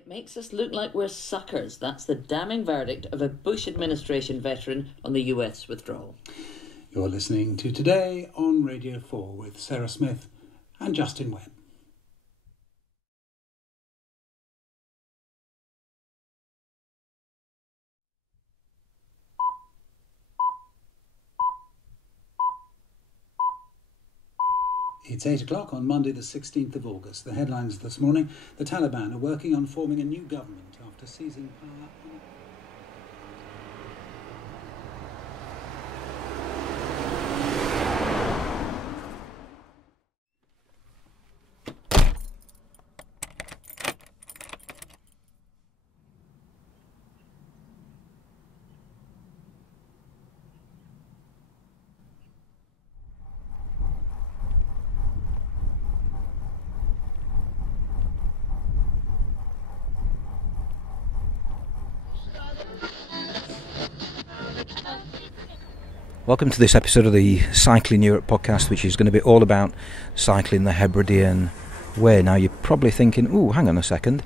It makes us look like we're suckers. That's the damning verdict of a Bush administration veteran on the US withdrawal. You're listening to Today on Radio 4 with Sarah Smith and Justin Webb. It's 8 o'clock on Monday the 16th of August. The headlines this morning: the Taliban are working on forming a new government after seizing power. Welcome to this episode of the Cycling Europe podcast, which is going to be all about cycling the Hebridean Way. Now, you're probably thinking, ooh, hang on a second,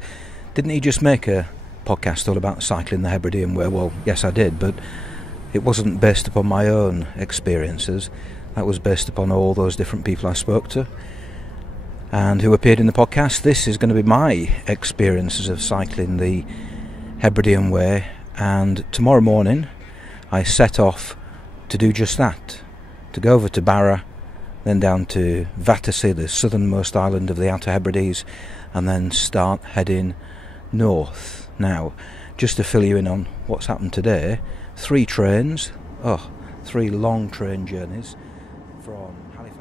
didn't he just make a podcast all about cycling the Hebridean Way? Well, yes, I did, but it wasn't based upon my own experiences. That was based upon all those different people I spoke to and who appeared in the podcast. This is going to be my experiences of cycling the Hebridean Way, and tomorrow morning I set off to do just that, to go over to Barra, then down to Vatersay, the southernmost island of the Outer Hebrides, and then start heading north. Now, just to fill you in on what's happened today, 3 long train journeys from Halifax.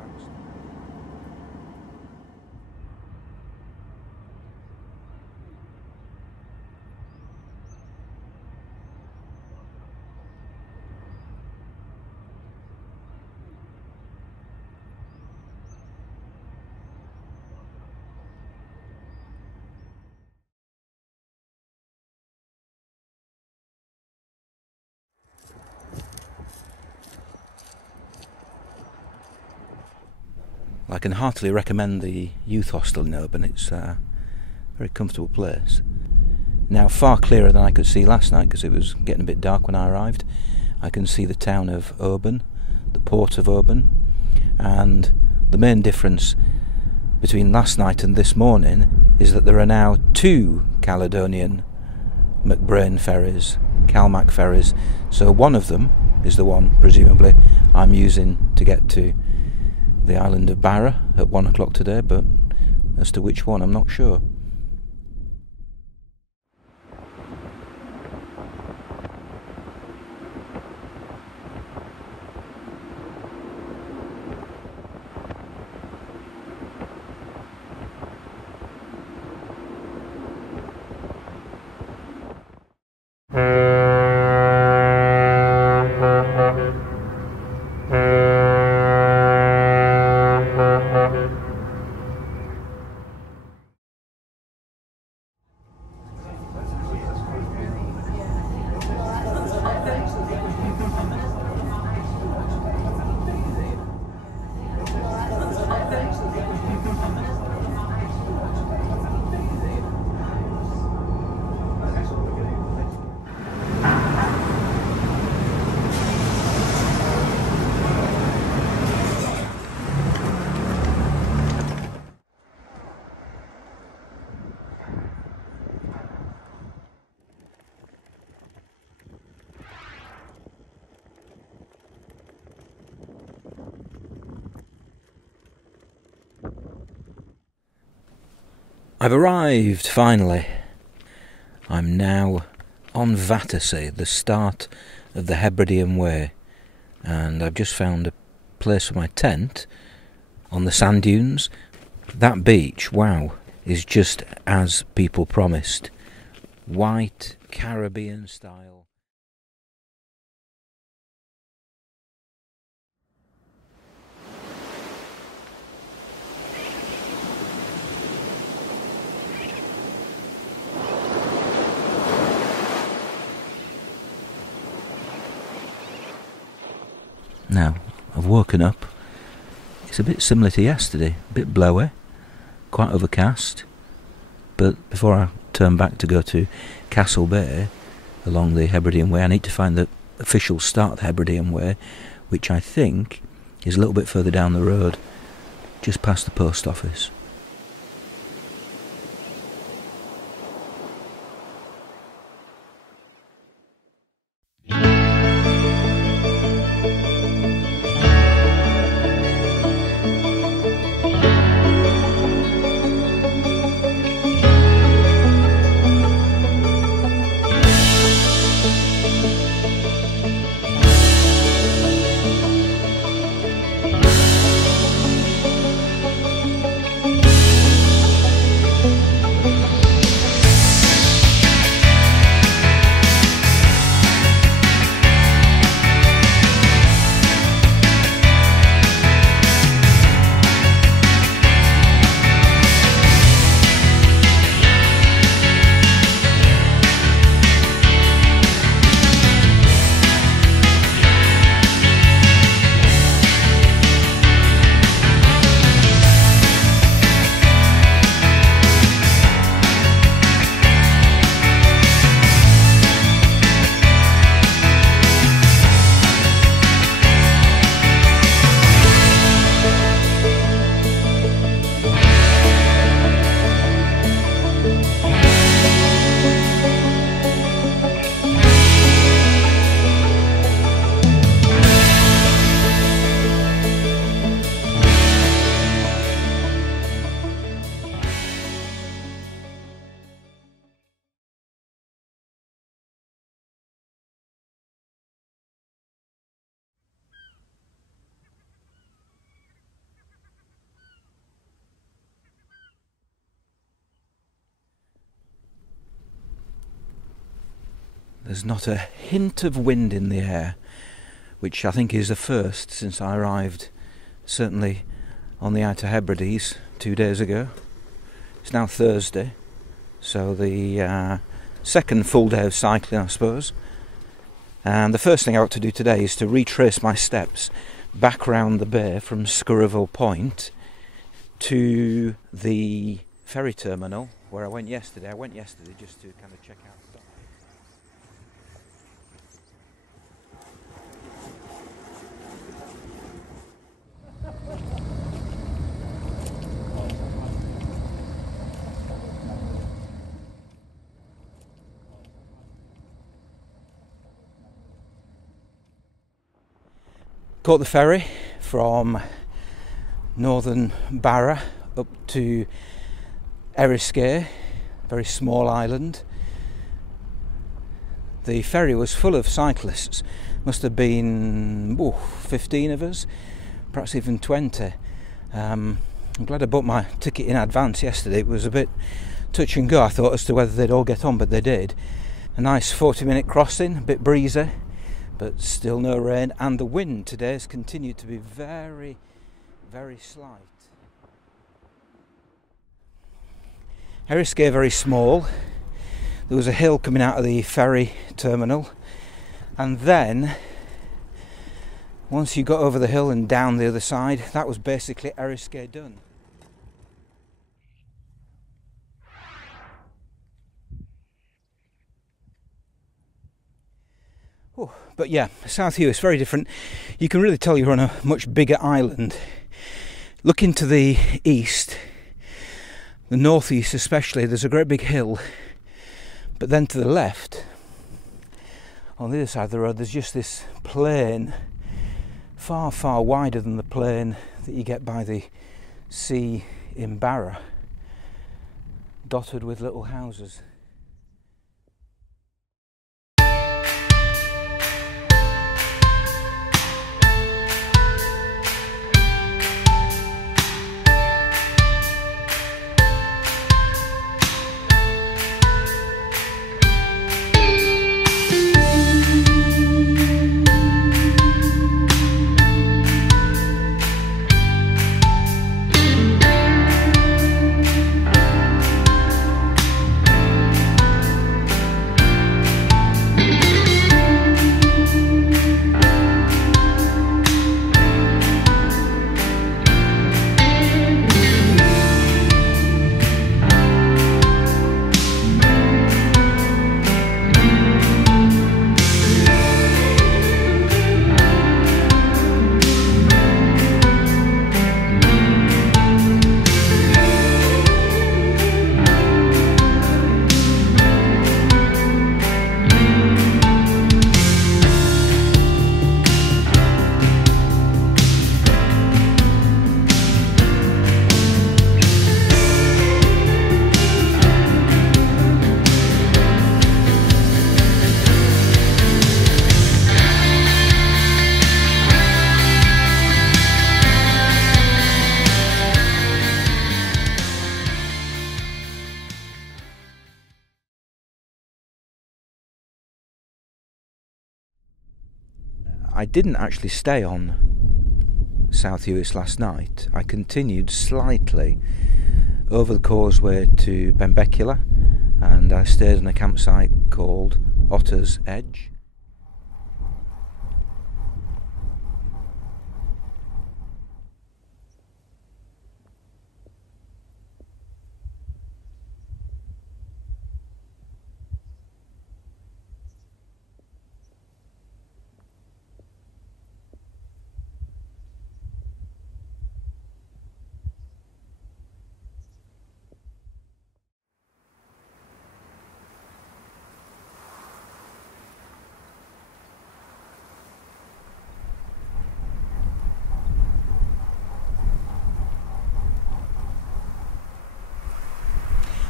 I can heartily recommend the youth hostel in Oban. It's a very comfortable place. Now, far clearer than I could see last night because it was getting a bit dark when I arrived. I can see the town of Oban, the port of Oban, and the main difference between last night and this morning is that there are now 2 Caledonian McBrain ferries, Calmac ferries. So one of them is the one, presumably, I'm using to get to the island of Barra at 1 o'clock today, but as to which one, I'm not sure. I've arrived, finally. I'm now on Vatersay, the start of the Hebridean Way, and I've just found a place for my tent on the sand dunes. That beach, wow, is just as people promised. White, Caribbean style. Now, I've woken up. It's a bit similar to yesterday, a bit blowy, quite overcast. But before I turn back to go to Castle Bay along the Hebridean Way, I need to find the official start of the Hebridean Way, which I think is a little bit further down the road, just past the post office. There's not a hint of wind in the air, which I think is a first since I arrived, certainly on the Outer Hebrides 2 days ago. It's now Thursday, so the second full day of cycling, I suppose. And the first thing I ought to do today is to retrace my steps back round the bay from Scurreville Point to the ferry terminal where I went yesterday. I went yesterday just to kind of check out stuff. Caught the ferry from northern Barra up to Vatersay, very small island. The ferry was full of cyclists, must have been 15 of us, perhaps even 20. I'm glad I bought my ticket in advance yesterday. It was a bit touch and go, I thought, as to whether they'd all get on, but they did. A nice 40-minute crossing, a bit breezy, but still no rain, and the wind today has continued to be very, very slight. Vatersay very small. There was a hill coming out of the ferry terminal, and then once you got over the hill and down the other side, that was basically Vatersay done. But yeah, South Hugh is very different. You can really tell you're on a much bigger island. Looking to the east, the northeast especially, there's a great big hill. But then to the left, on the other side of the road, there's just this plain, far, far wider than the plain that you get by the sea in Barra, dotted with little houses. I didn't actually stay on South Uist last night. I continued slightly over the causeway to Benbecula, and I stayed on a campsite called Otter's Edge.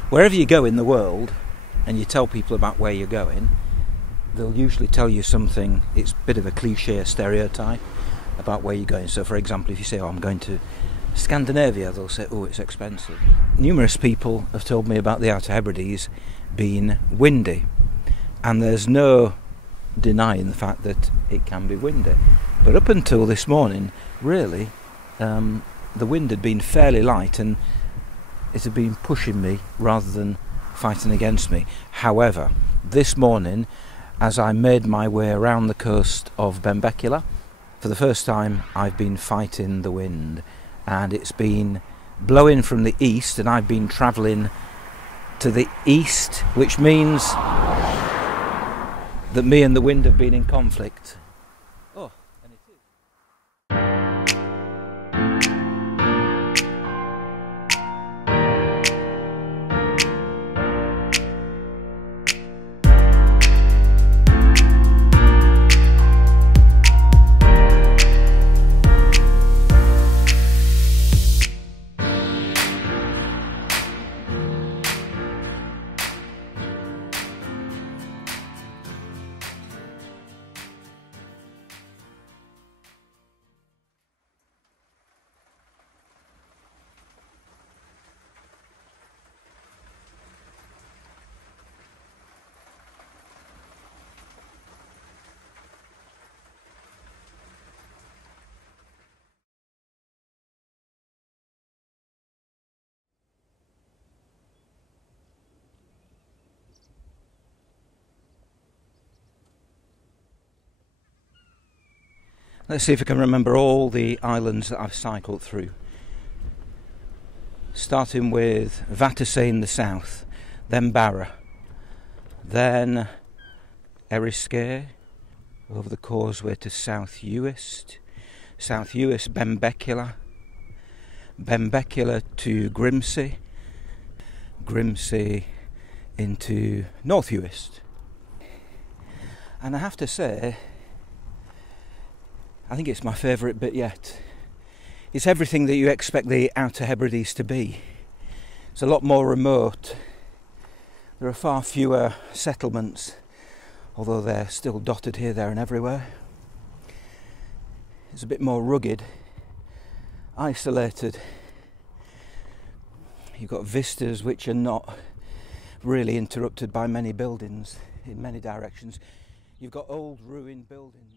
Wherever you go in the world and you tell people about where you're going, they'll usually tell you something, it's a bit of a cliche, a stereotype about where you're going. So for example, if you say, I'm going to Scandinavia, they'll say, it's expensive. Numerous people have told me about the Outer Hebrides being windy, and there's no denying the fact that it can be windy. But up until this morning, really, the wind had been fairly light, and it had been pushing me rather than fighting against me. However, this morning, as I made my way around the coast of Benbecula, for the first time I've been fighting the wind, and it's been blowing from the east, and I've been travelling to the east, which means that me and the wind have been in conflict. And it is. Let's see if I can remember all the islands that I've cycled through. Starting with Vatersay in the south, then Barra, then Eriskay, over the causeway to South Uist, Benbecula, Benbecula to Grimsay, Grimsay into North Uist. And I have to say, I think it's my favourite bit yet. It's everything that you expect the Outer Hebrides to be. It's a lot more remote. There are far fewer settlements, although they're still dotted here, there and everywhere. It's a bit more rugged, isolated. You've got vistas which are not really interrupted by many buildings in many directions. You've got old ruined buildings.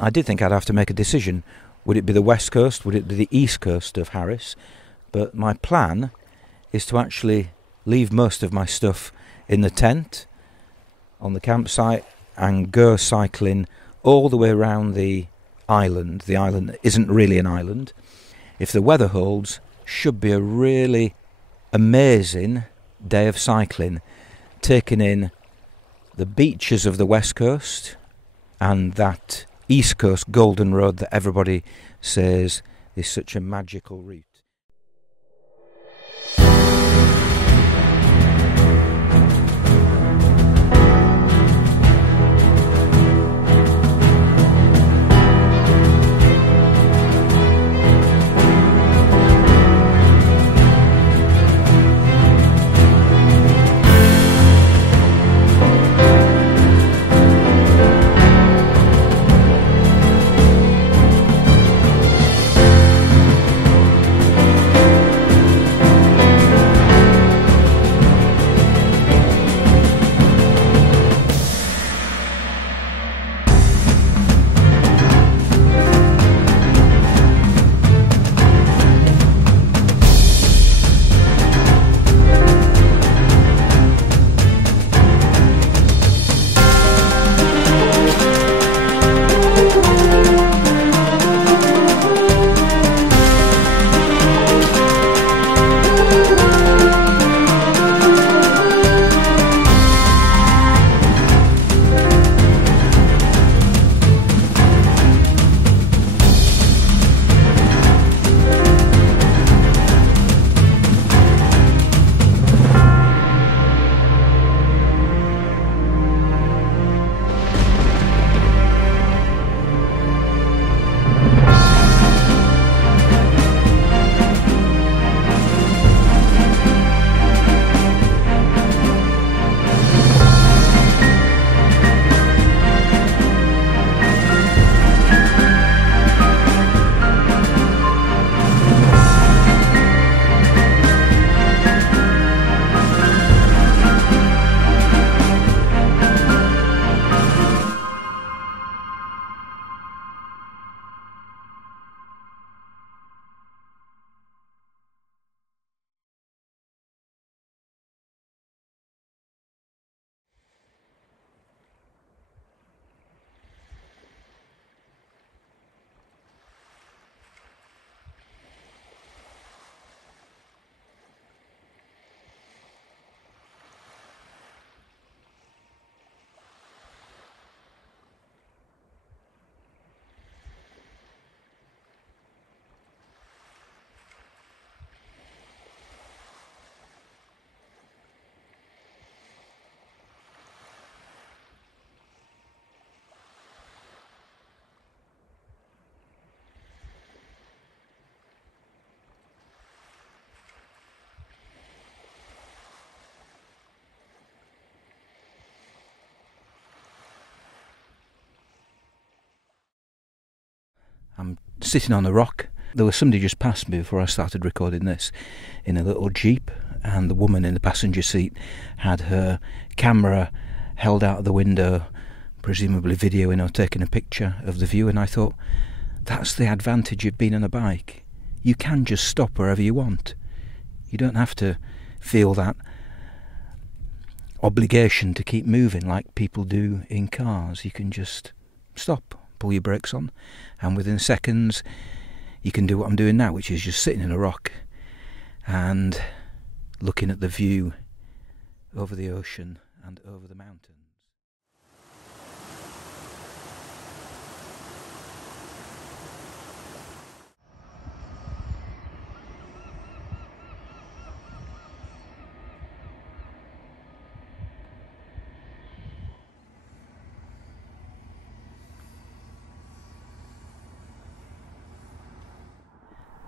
I did think I'd have to make a decision. Would it be the west coast? Would it be the east coast of Harris? But my plan is to actually leave most of my stuff in the tent on the campsite and go cycling all the way around the island. The island isn't really an island. If the weather holds, should be a really amazing day of cycling, taking in the beaches of the west coast and that east coast golden road that everybody says is such a magical route. I'm sitting on a rock. There was somebody just past me before I started recording this in a little jeep, and the woman in the passenger seat had her camera held out of the window, presumably videoing or taking a picture of the view, and I thought, that's the advantage of being on a bike. You can just stop wherever you want. You don't have to feel that obligation to keep moving like people do in cars. You can just stop, pull your brakes on, and within seconds you can do what I'm doing now, which is just sitting in a rock and looking at the view over the ocean and over the mountains.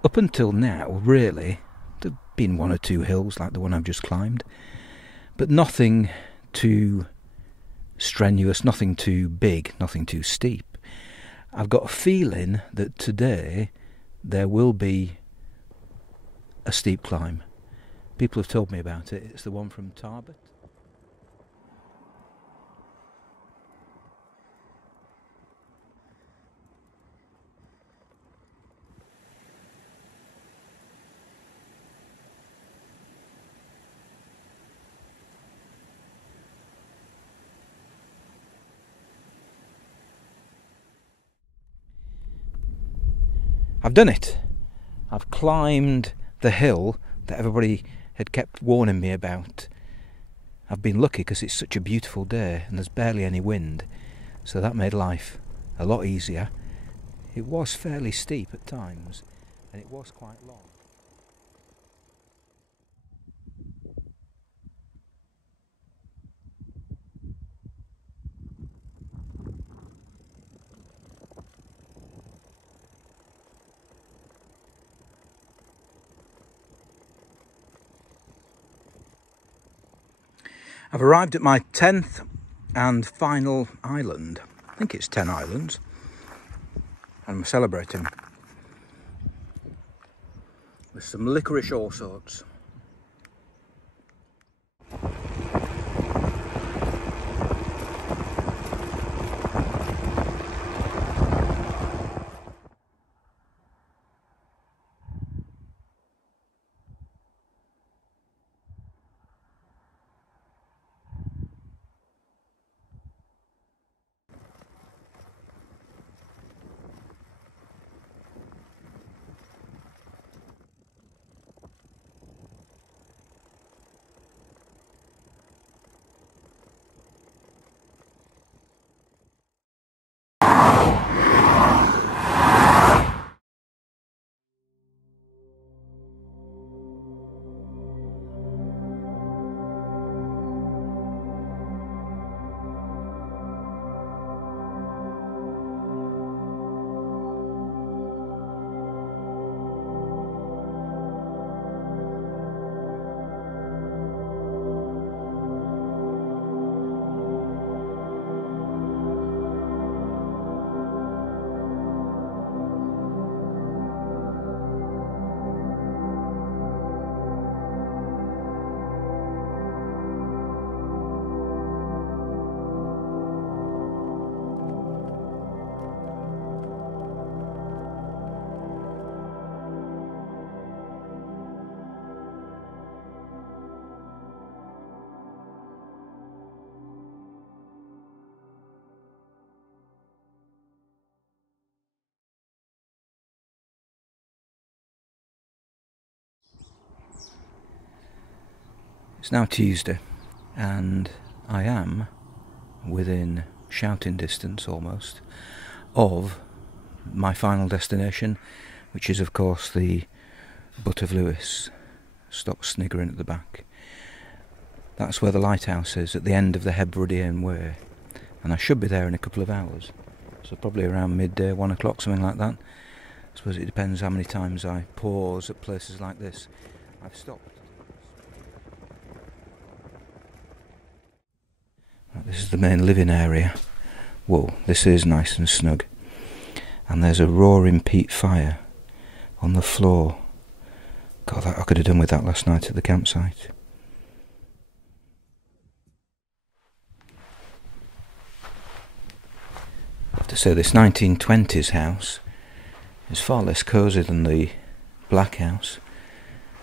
Up until now, really, there have been one or two hills like the one I've just climbed, but nothing too strenuous, nothing too big, nothing too steep. I've got a feeling that today there will be a steep climb. People have told me about it. It's the one from Tarbert. I've done it. I've climbed the hill that everybody had kept warning me about. I've been lucky because it's such a beautiful day and there's barely any wind, so that made life a lot easier. It was fairly steep at times and it was quite long. I've arrived at my 10th and final island. I think it's 10 islands. And I'm celebrating with some licorice all sorts. It's now Tuesday and I am within shouting distance almost of my final destination, which is of course the Butt of Lewis. Stop sniggering at the back. That's where the lighthouse is, at the end of the Hebridean Way, and I should be there in a couple of hours, so probably around midday, 1 o'clock, something like that. I suppose it depends how many times I pause at places like this. I've stopped. Right, this is the main living area. Whoa, this is nice and snug. And there's a roaring peat fire on the floor. God, I could have done with that last night at the campsite. I have to say, this 1920s house is far less cosy than the black house.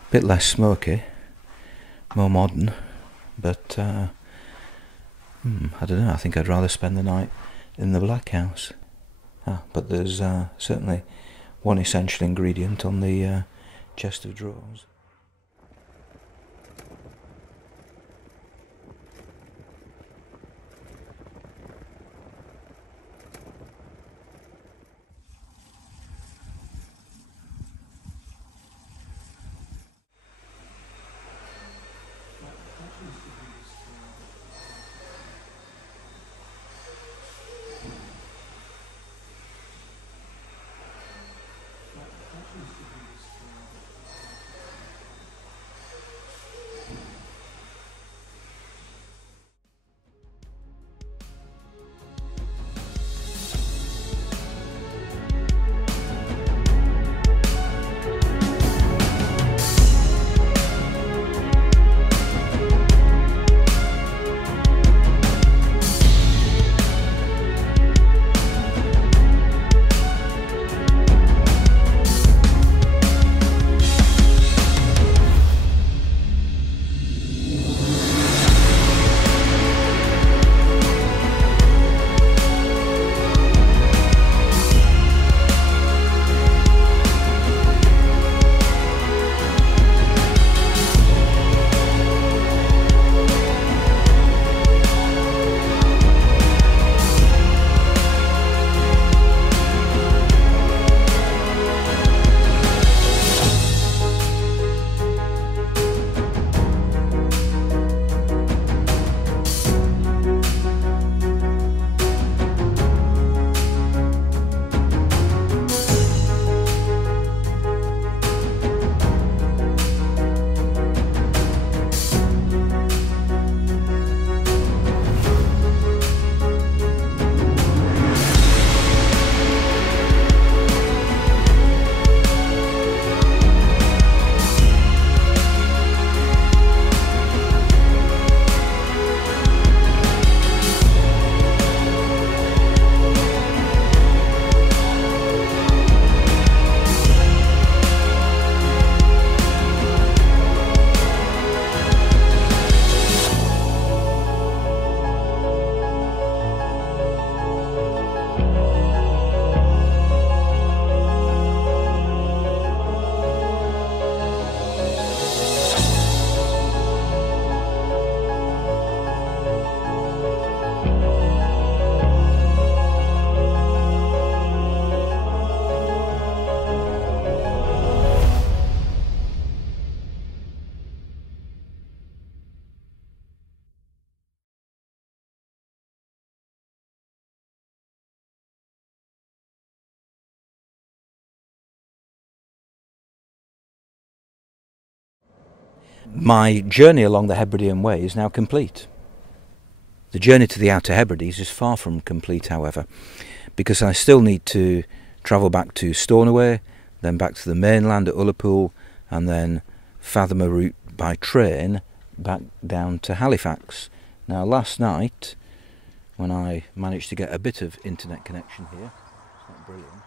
A bit less smoky, more modern, but I don't know, I think I'd rather spend the night in the black house. But there's certainly one essential ingredient on the chest of drawers. My journey along the Hebridean Way is now complete. The journey to the Outer Hebrides is far from complete, however, because I still need to travel back to Stornoway, then back to the mainland at Ullapool, and then fathom a route by train back down to Halifax. Now, last night, when I managed to get a bit of internet connection here, it's not brilliant.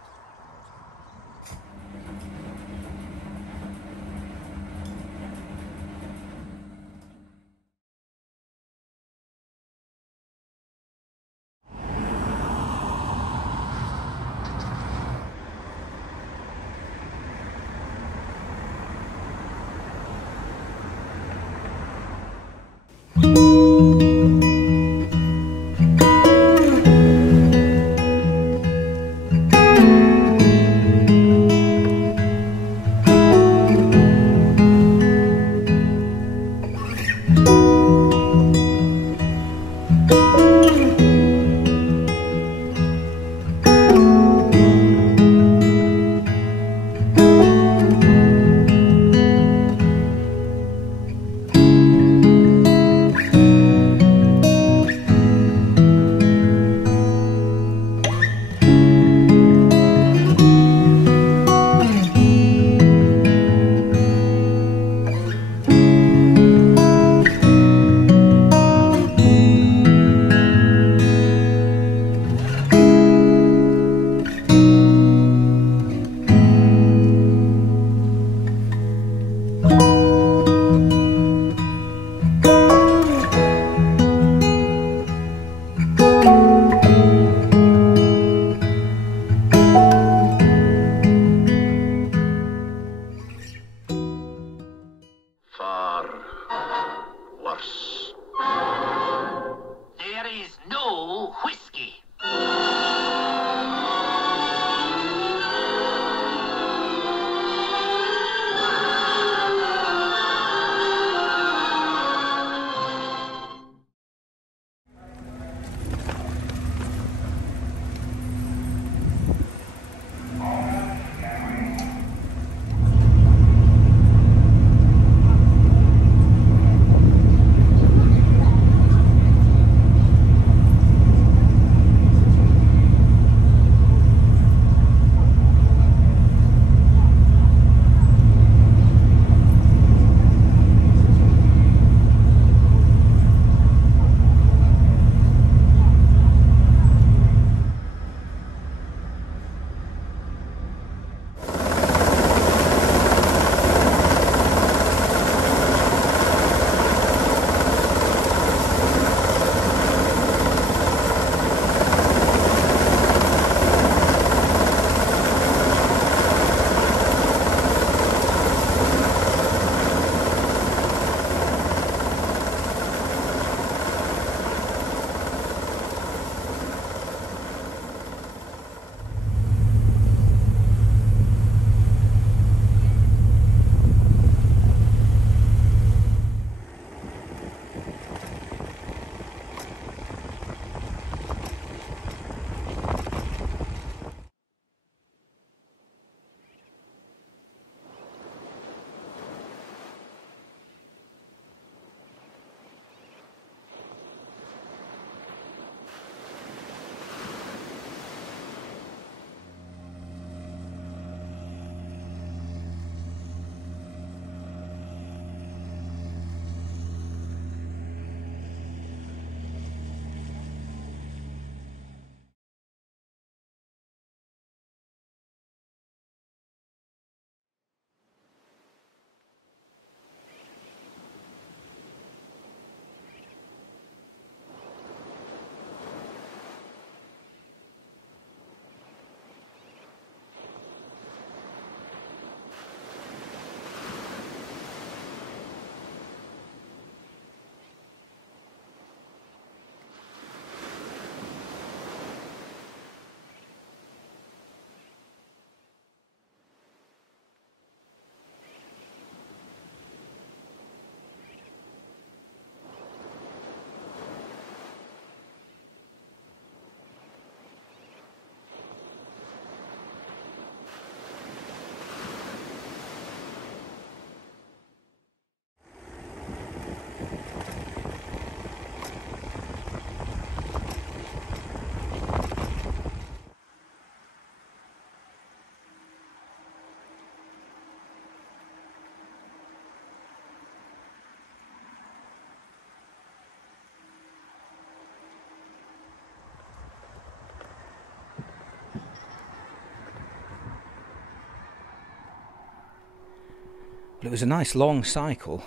But it was a nice long cycle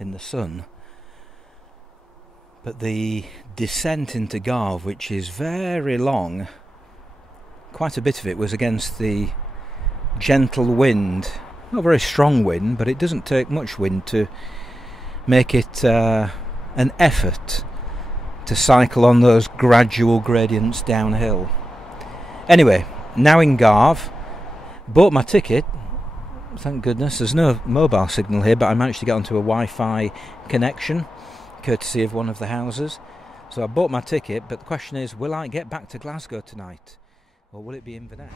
in the sun. But the descent into Garve, which is very long, quite a bit of it was against the gentle wind. Not a very strong wind, but it doesn't take much wind to make it an effort to cycle on those gradual gradients downhill. Anyway, now in Garve, bought my ticket. Thank goodness there's no mobile signal here, but I managed to get onto a Wi-Fi connection courtesy of one of the houses. So I bought my ticket, but the question is, will I get back to Glasgow tonight, or will it be Inverness?